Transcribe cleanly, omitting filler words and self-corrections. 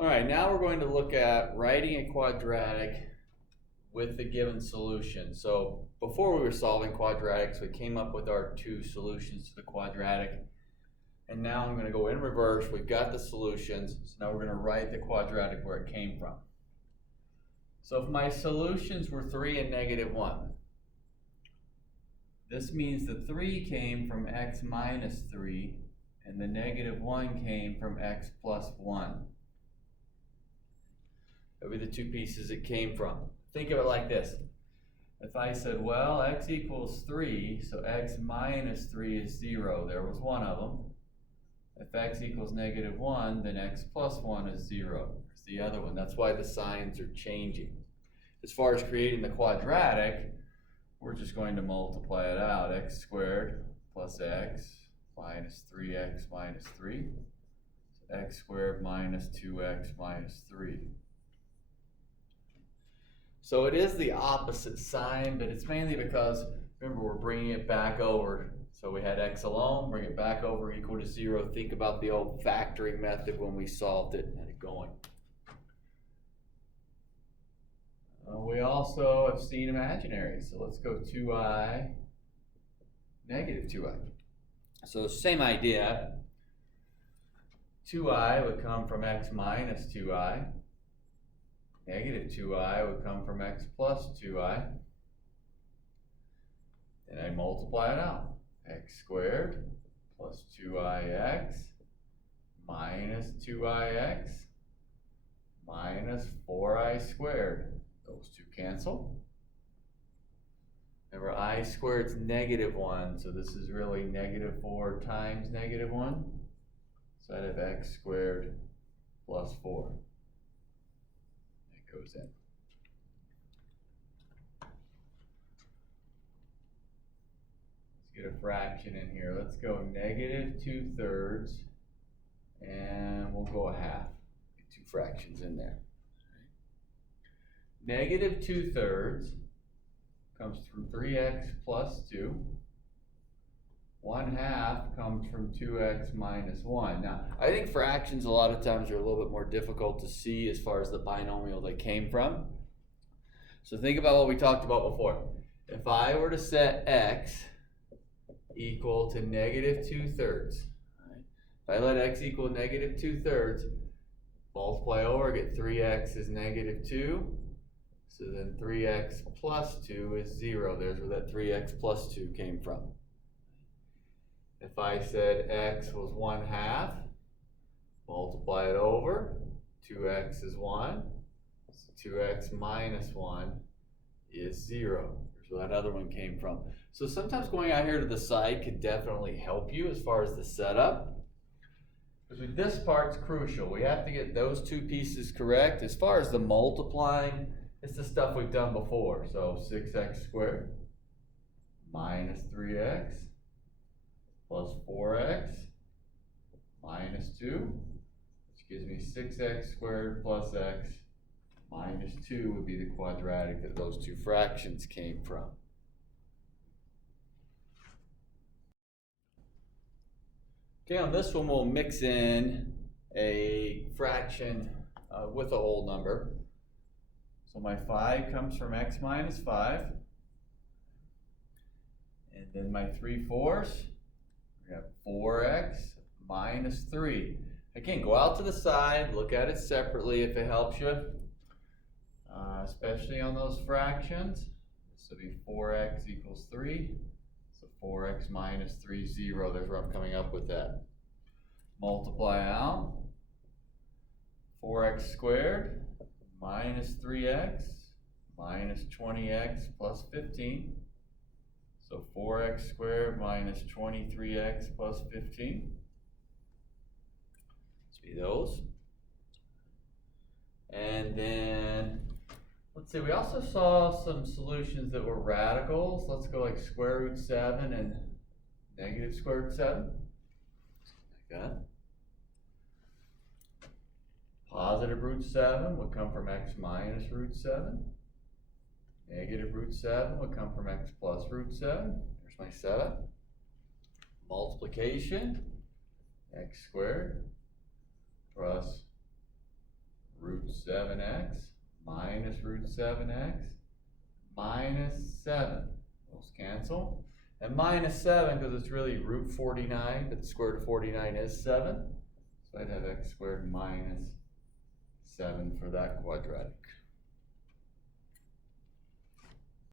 All right, now we're going to look at writing a quadratic with the given solution. So before we were solving quadratics, we came up with our two solutions to the quadratic. And now I'm going to go in reverse. We've got the solutions. So now we're going to write the quadratic where it came from. So if my solutions were 3 and -1, this means the 3 came from x minus 3 and the -1 came from x plus 1. That would be the two pieces it came from. Think of it like this. If I said, well, x equals 3, so x minus 3 is 0. There was one of them. If x equals -1, then x plus 1 is 0. There's the other one. That's why the signs are changing. As far as creating the quadratic, we're just going to multiply it out. X squared plus x minus 3x minus 3. So x squared minus 2x minus 3. So it is the opposite sign, but it's mainly because, remember, we're bringing it back over. So we had x alone, bring it back over equal to 0. Think about the old factoring method when we solved it and it going. We also have seen imaginary. So let's go 2i, -2i. So same idea. 2i would come from x minus 2i. -2i would come from x plus 2i. And I multiply it out. X squared plus 2ix minus 2ix minus 4i squared. Those two cancel. Remember, I squared is -1, so this is really -4 times -1. So I'd have x squared plus 4. It goes in. Get a fraction in here. Let's go -2/3, and we'll go a half. Get two fractions in there. -2/3 comes from 3x plus 2. 1/2 comes from 2x minus 1. Now, I think fractions a lot of times are a little bit more difficult to see as far as the binomial they came from. So think about what we talked about before. If I were to set x equal to -2/3. Right? If I let x equal -2/3, multiply over, get 3x is -2. So then 3x plus 2 is 0. There's where that 3x plus 2 came from. If I said x was 1/2, multiply it over, 2x is 1. So 2x minus 1 is 0. Where that other one came from. So sometimes going out here to the side could definitely help you as far as the setup. Because this part's crucial. We have to get those two pieces correct. As far as the multiplying, it's the stuff we've done before. So 6x squared minus 3x plus 4x minus 2, which gives me 6x squared plus x minus 2 would be the quadratic that those two fractions came from. Okay, on this one we'll mix in a fraction with a whole number. So my 5 comes from x minus 5. And then my 3/4, we have 4x minus 3. Again, go out to the side, look at it separately if it helps you. Especially on those fractions. This will be 4x equals 3. So 4x minus 3 is 0. There's where I'm coming up with that. Multiply out. 4x squared minus 3x minus 20x plus 15. So 4x squared minus 23x plus 15. Let's be those. And then let's see, we also saw some solutions that were radicals. Let's go like square root 7 and negative square root 7. Like that. Positive root 7 would come from x minus root 7. Negative root 7 would come from x plus root 7. There's my setup. Multiplication, x squared plus 7x minus root 7x minus 7. Those cancel. And minus 7, because it's really root 49, but the square root of 49 is 7. So I'd have x squared minus 7 for that quadratic.